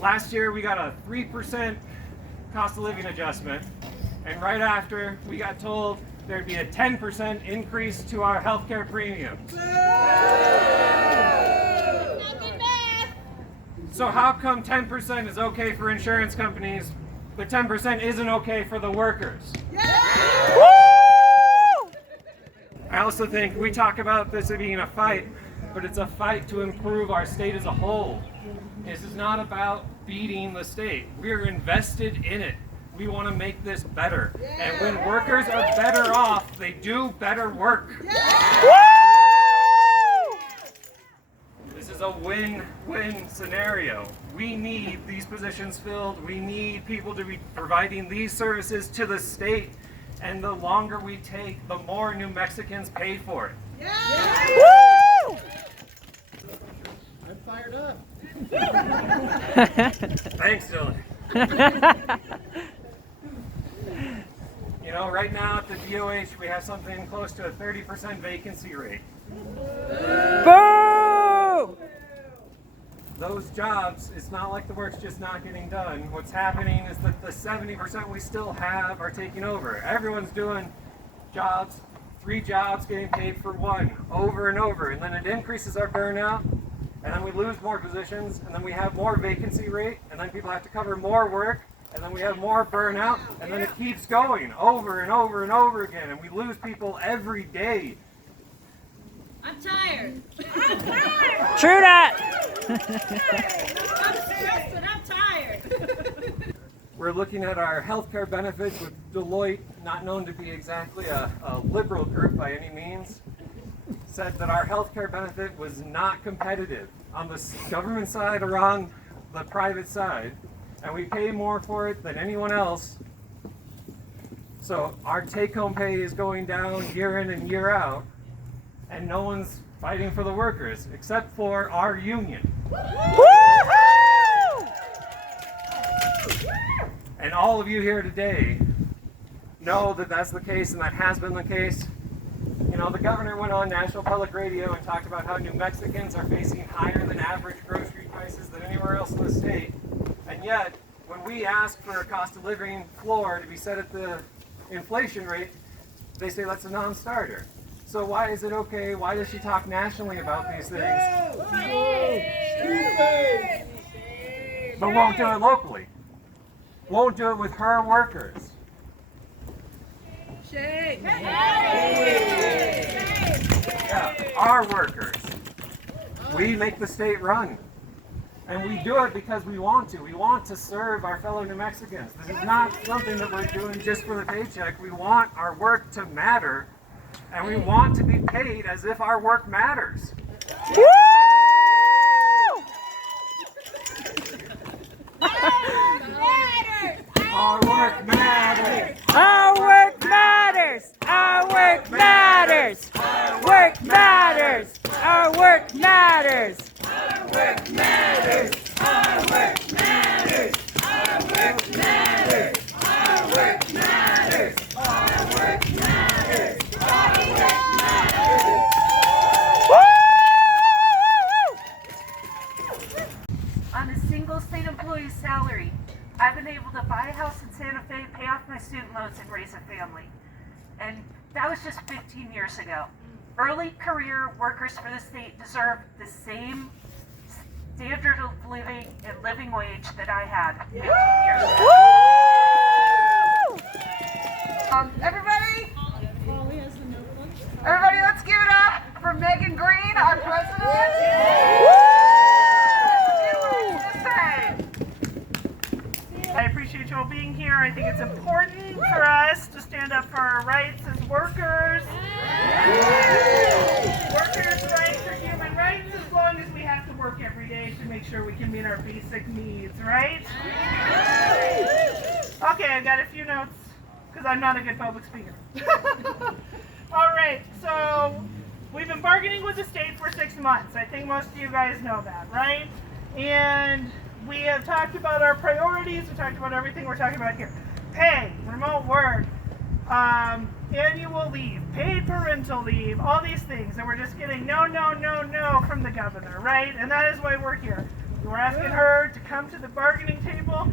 Last year we got a 3% cost of living adjustment, and right after we got told there'd be a 10% increase to our healthcare premiums. So how come 10% is okay for insurance companies, but 10% isn't okay for the workers? I also think we talk about this as being a fight, but it's a fight to improve our state as a whole. This is not about beating the state. We're invested in it. We want to make this better. And when workers are better off, they do better work. This is a win-win scenario. We need these positions filled. We need people to be providing these services to the state. And the longer we take, the more New Mexicans pay for it. I'm fired up. Thanks, Dylan. You know, right now at the DOH, we have something close to a 30% vacancy rate. Boo! Those jobs, it's not like the work's just not getting done. What's happening is that the 70% we still have are taking over. Everyone's doing jobs, 3 jobs, getting paid for 1, over and over. And then it increases our burnout, and then we lose more positions, and then we have more vacancy rate, and then people have to cover more work, and then we have more burnout, and then it keeps going over and over and over again, and we lose people every day. I'm tired. True that. I'm stressed and I'm tired. We're looking at our healthcare benefits with Deloitte, not known to be exactly a liberal group by any means, said that our healthcare benefit was not competitive on the government side or on the private side, and we pay more for it than anyone else. So our take-home pay is going down year in and year out, and no one's fighting for the workers except for our union. And all of you here today know that that's the case, and that has been the case. You know, the governor went on National Public Radio and talked about how New Mexicans are facing higher than average grocery prices than anywhere else in the state. And yet, when we ask for a cost of living floor to be set at the inflation rate, they say that's a non-starter. So why is it okay? Why does she talk nationally about these things, but won't do it locally? Won't do it with her workers. Yeah, our workers. We make the state run. And we do it because we want to. We want to serve our fellow New Mexicans. This is not something that we're doing just for the paycheck. We want our work to matter, and we want to be paid as if our work matters. On a single state employee's salary, I've been able to buy a house in Santa Fe, pay off my student loans, and raise a family. And that was just 15 years ago. Early career workers for the state deserve the same standard of living and living wage that I had 15 years ago. Everybody, let's give it up for Megan Green, our president. I appreciate you all being here. I think it's important for us to stand up for our rights as workers. Workers' rights are human rights as long as we have to work every day to make sure we can meet our basic needs, right? Okay, I've got a few notes because I'm not a good public speaker. All right, so we've been bargaining with the state for 6 months. I think most of you guys know that, right? And we have talked about our priorities. We talked about everything we're talking about here. Pay, remote work, annual leave, paid parental leave, all these things. And we're just getting no from the governor, right? And that is why we're here. We're asking her to come to the bargaining table.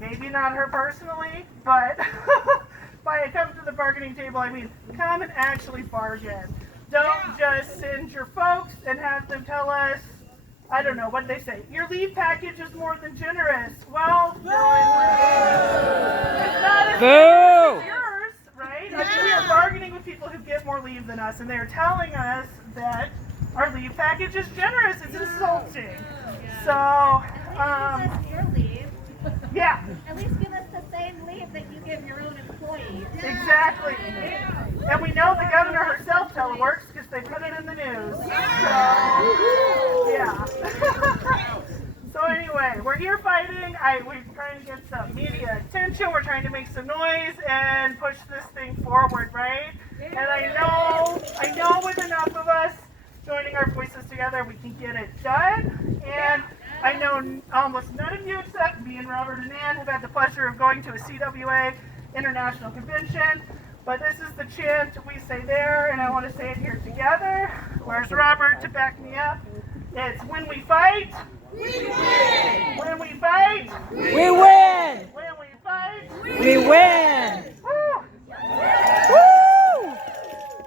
Maybe not her personally, but by come to the bargaining table, I mean come and actually bargain. Don't just send your folks and have them tell us, I don't know, what they say. Your leave package is more than generous. Well, it's not as generous as yours, right? I mean, we are bargaining with people who get more leave than us, and they're telling us that our leave package is generous. It's insulting. So, your leave. Yeah. At least give us the same leave that you give your own employees. Exactly. And we know the governor herself teleworks because they put it in the news. So, yeah. So anyway, we're here fighting. We're trying to get some media attention. We're trying to make some noise and push this thing forward, right? And I know with enough of us joining our voices together, we can get it done. And I know almost none of you except me and Robert and Ann have had the pleasure of going to a CWA International Convention. But this is the chant we say there, and I want to say it here together. Where's Robert to back me up? It's when we fight, we win. When we fight, We win! when we fight, We win! woo. Woo!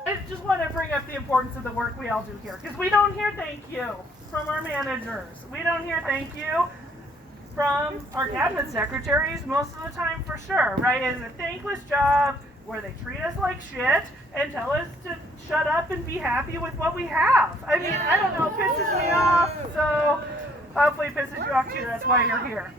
I just want to bring up the importance of the work we all do here, because we don't hear thank you from our managers. We don't hear thank you from our cabinet secretaries most of the time, for sure, right? It's a thankless job where they treat us like shit and tell us to shut up and be happy with what we have. I mean, I don't know, it pisses me off, so hopefully it pisses you off too, that's why you're here.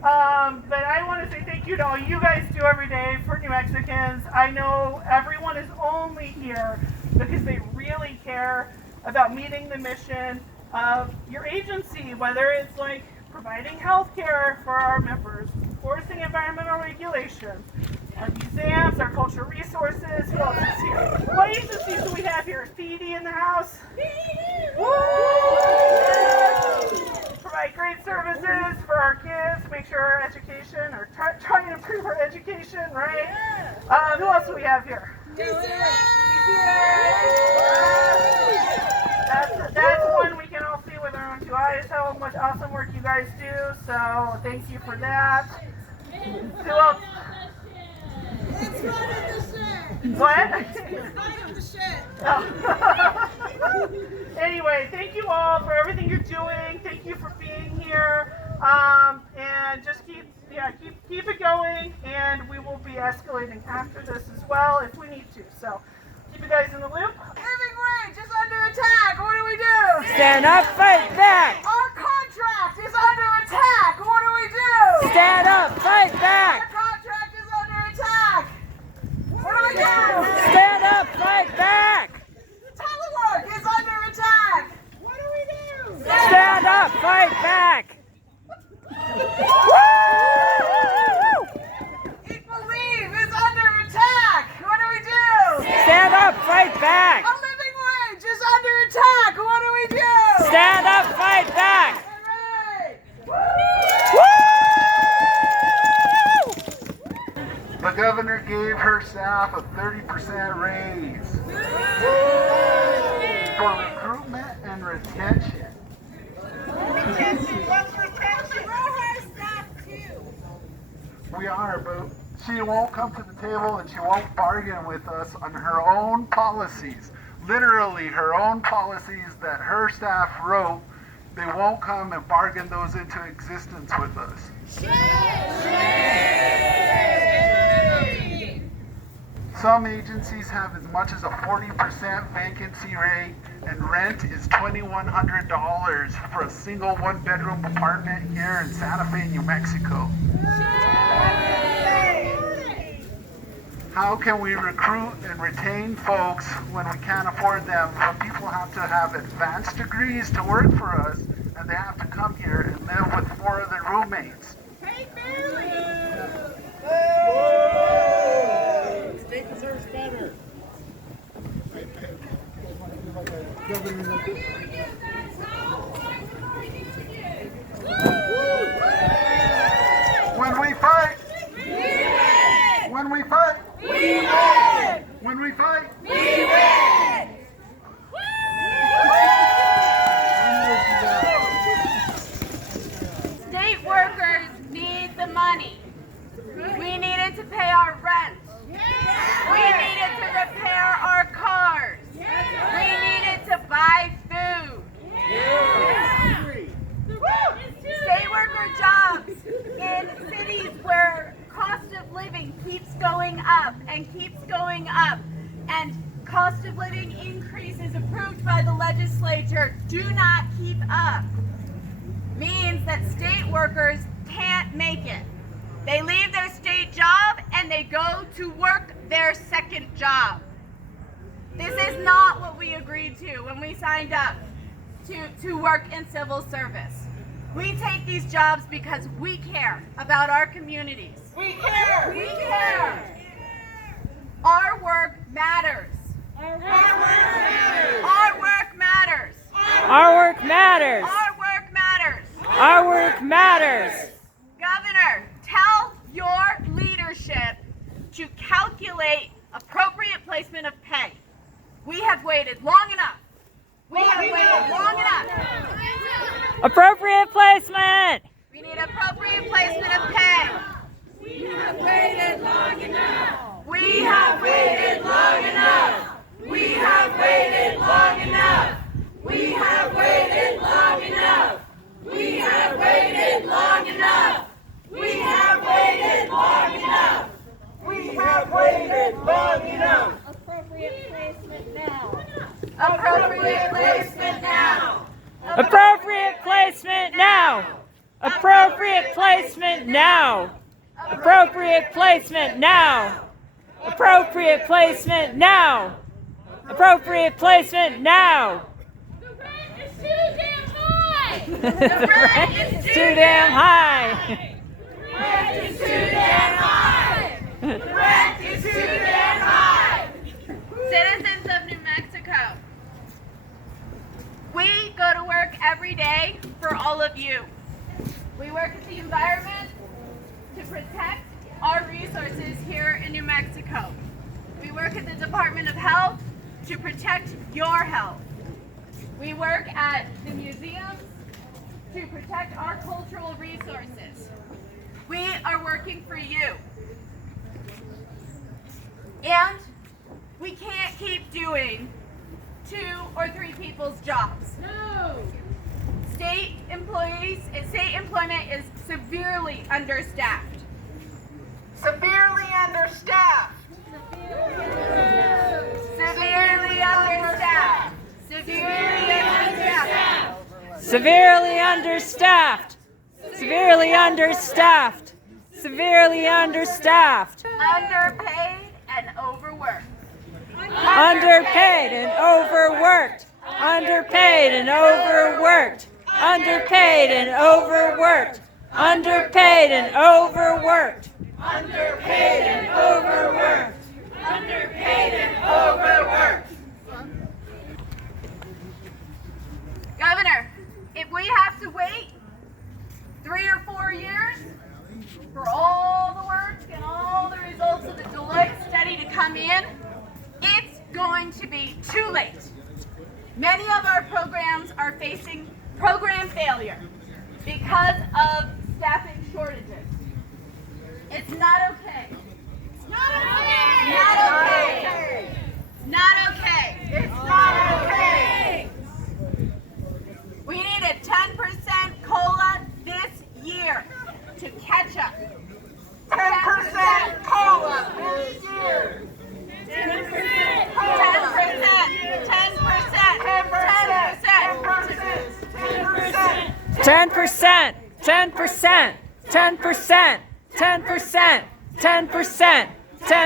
But I want to say thank you to all you guys do every day for New Mexicans. I know everyone is only here because they really care about meeting the mission of your agency, whether it's like providing health care for our members, enforcing environmental regulations, our museums, our cultural resources. Who else is here? What agencies do we have here? Is PD in the house? Woo! Provide great services for our kids, make sure our education, or try and improve our education, right? Who else do we have here? That's one we can all see with our own 2 eyes, how much awesome work you guys do, so thank you for that. Who else? What? Anyway, thank you all for everything you're doing. Thank you for being here. And just keep it going, and we will be escalating after this as well if we need to. So keep you guys in the loop. Living wage is under attack. What do we do? Stand up, fight back! Our contract is under attack. What do we do? Stand up, fight Our back! contract is under attack. What do we do? Stand up, fight back! Telework is under attack. What do we do? Stand up, fight back! Woo! Equal leave is under attack. What do we do? Stand up, fight back! A living wage is under attack. What do we do? Stand up, fight back! Hooray! The governor gave her staff a 30% raise for recruitment and retention. She won't come to the table and she won't bargain with us on her own policies. Literally her own policies that her staff wrote. They won't come and bargain those into existence with us. Some agencies have as much as a 40% vacancy rate, and rent is $2,100 for a single one-bedroom apartment here in Santa Fe, New Mexico. How can we recruit and retain folks when we can't afford them? When people have to have advanced degrees to work for us, and they have to come here and live with 4 other roommates. State deserves better. When we fight, when we fight, when we fight, State workers need the money. We needed to pay our rent. We needed to repair our cars. We needed to buy food. State worker jobs in cities where cost of living keeps going up and keeps going up, and cost of living increases approved by the legislature do not keep up, means that state workers can't make it. They leave their state job and they go to work their second job. This is not what we agreed to when we signed up to work in civil service. We take these jobs because we care about our communities. We care! We care! Our work matters. Our work matters. Our work matters. Our work matters. Our work matters. Our work matters. Governor, tell your leadership to calculate appropriate placement of pay. We have waited long enough. We have waited long enough. Appropriate placement. We need appropriate placement of pay. We have waited long enough. We have waited long enough. We have waited long enough. We have waited long enough. We have waited long enough. We have waited long enough. We have waited long enough. Appropriate placement now. Appropriate placement now. Appropriate placement now. Appropriate placement now. Appropriate placement now. Appropriate placement now. Appropriate placement now. The rent is too damn high. The rent is too damn high. Rent is too damn high. Rent is too damn high. Citizens of New Mexico, we go to work every day for all of you. We work at the environment to protect our resources here in New Mexico. We work at the Department of Health to protect your health. We work at the museums to protect our cultural resources. We are working for you. And we can't keep doing 2 or 3 people's jobs. No. State employment is severely understaffed. Severely understaffed. Severely understaffed. Severely understaffed. Severely understaffed. Severely understaffed. Severely understaffed. Underpaid and overworked. Underpaid and overworked. Underpaid and overworked. Underpaid and overworked. Underpaid and overworked. Underpaid and overworked. Underpaid and overworked. Governor, if we have to wait 3 or 4 years for all the work and all the results of the Deloitte study to come in, it's going to be too late. Many of our programs are facing program failure because of staffing shortages. It's not okay Not okay. It's not okay. We need a 10% COLA this year to catch up. 10% COLA this year. 10%. 10%, 10%, 10%, 10%, 10%, 10%, 10%,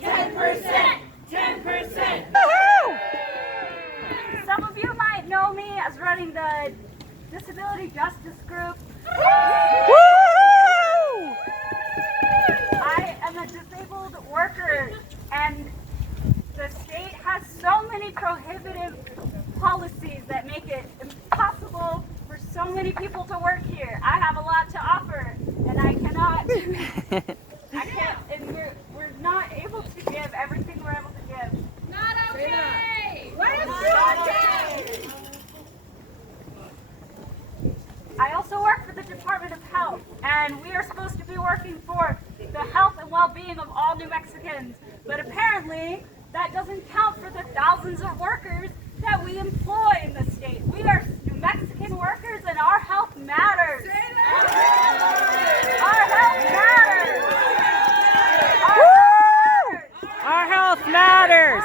10%, 10%. Woohoo! Some of you might know me as running the Disability Justice Group. Woo! I am a disabled worker, and the state has so many prohibitive policies that make it impossible for so many people to work here. I have a lot to offer, and I can't, and we're not able to give everything we're able to give. Not okay. Not okay. I also work for the Department of Health, and we are supposed to be working for the health and well-being of all New Mexicans, but apparently that doesn't count for the thousands of workers that we employ in the state. We are New Mexican workers, and our health matters. Our health matters. Our health matters.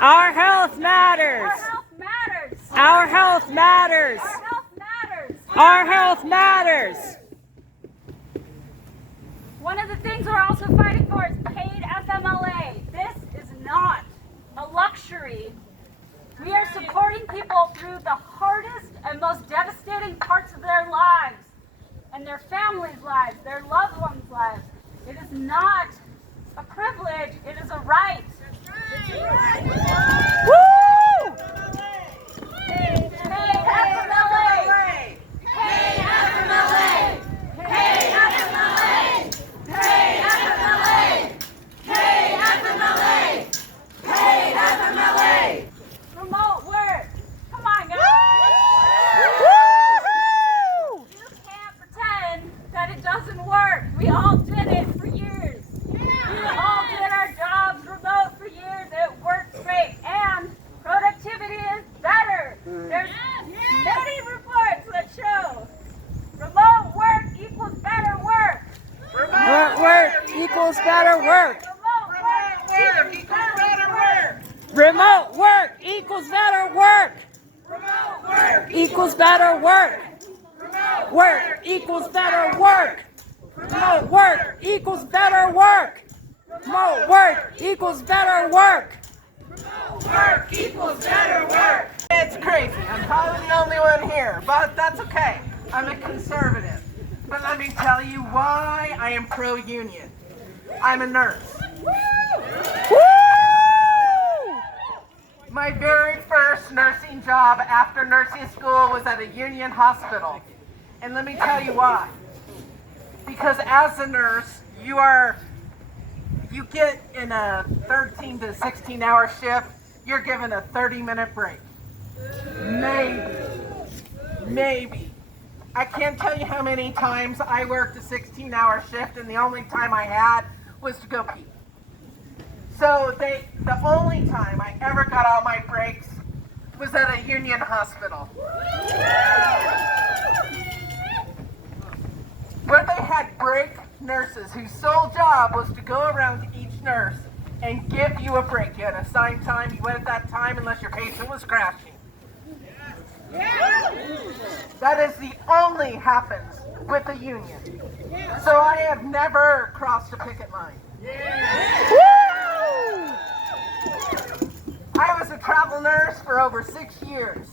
Our health matters. Our health matters. Our health matters. One of the things we're also fighting for is paid FMLA. This is not a luxury. We are supporting people through the hardest and most devastating parts of their lives and their families' lives, their loved ones' lives. It is not a privilege, it is a right. Woo! Paid FMLA. Pay FMLA. Pay FMLA. Pay FMLA. Pay FMLA. Pay FMLA. Remote work. Come on, guys. Woo-hoo! You can't pretend that it doesn't work. We all did it for years. We all did our jobs remote for years. It works great. And productivity is better. There's many reports that show remote work equals better work. Remote work equals better work. Remote work equals better work. Remote work equals better work. Work equals better work. Remote work equals better work. Remote work equals better work. Work equals better work. It's crazy. I'm probably the only one here, but that's okay. I'm a conservative. But let me tell you why I am pro-union. I'm a nurse. Woo! My very first nursing job after nursing school was at a union hospital. And let me tell you why. Because as a nurse, you get in a 13 to 16 hour shift, you're given a 30-minute break. Maybe. I can't tell you how many times I worked a 16-hour shift and the only time I had was to go pee. So the only time I ever got all my breaks was at a union hospital. Where they had break nurses whose sole job was to go around to each nurse and give you a break. You had an assigned time, you went at that time unless your patient was crashing. That is the only happens with a union. So I have never crossed a picket line. I was a travel nurse for over 6 years.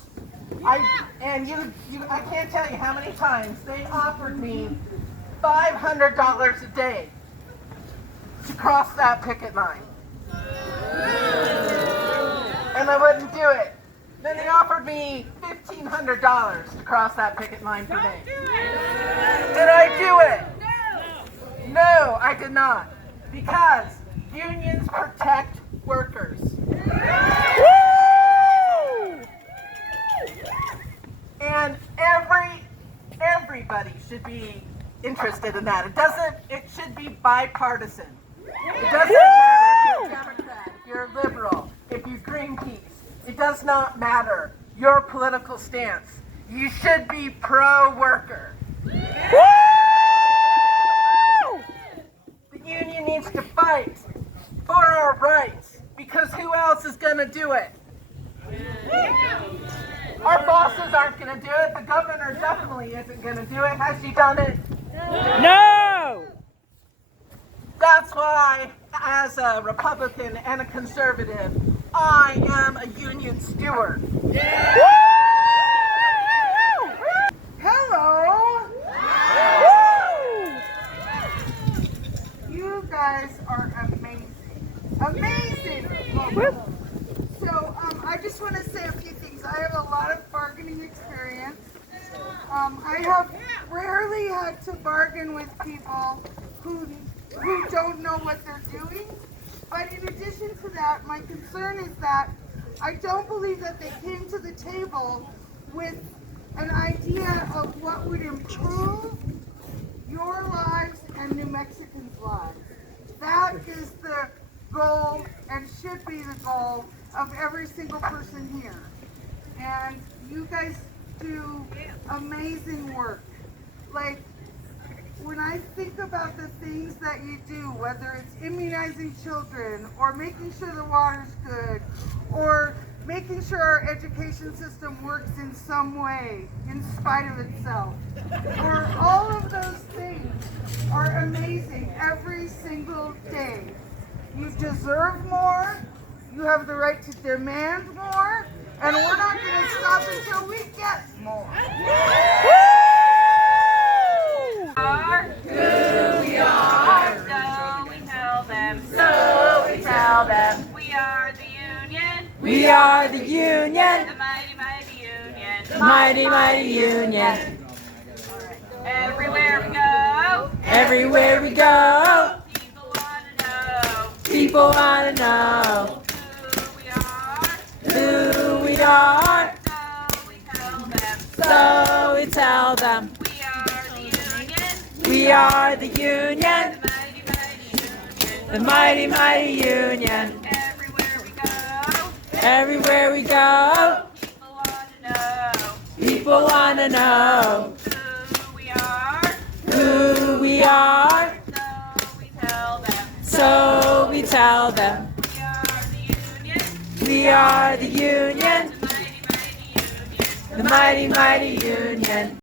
I can't tell you how many times they offered me $500 a day to cross that picket line. And I wouldn't do it. Then they offered me $1,500 to cross that picket line per day. Did I do it? No, I did not. Because unions protect workers. And everybody should be interested in that. It should be bipartisan. It doesn't matter if you're a Democrat, if you're a liberal, if you're Greenpeace. It does not matter your political stance. You should be pro-worker. The union needs to fight for our rights, because who else is going to do it? Our bosses aren't going to do it. The governor definitely isn't going to do it. Has she done it? No! That's why, as a Republican and a conservative, I am a union steward. Hello! You guys are amazing. Amazing! So, I just want to say a few things. I have a lot of bargaining experience. I have rarely had to bargain with people who don't know what they're doing. But in addition to that, my concern is that I don't believe that they came to the table with an idea of what would improve your lives and New Mexicans' lives. That is the goal and should be the goal of every single person here. And you guys do amazing work. Like, when I think about the things that you do, whether it's immunizing children or making sure the water's good or making sure our education system works in some way in spite of itself, or all of those things are amazing every single day. You deserve more, you have the right to demand more, and we're not going to stop until we get more. Who we are, so we tell them, so we tell them. We are the union. We are the union. The mighty, mighty union. The mighty, mighty union. Everywhere we go. Everywhere we go. People want to know. People want to know Who we are. who we are. So we tell them. So we tell them. We are the union. We are the union. The mighty, mighty union. The mighty, mighty union. Everywhere we go. Everywhere we go. People want to know. People want to know Who we are. who we are. So we tell them. So we tell them. We are the union. We are the union. The mighty, mighty union. The mighty, mighty union.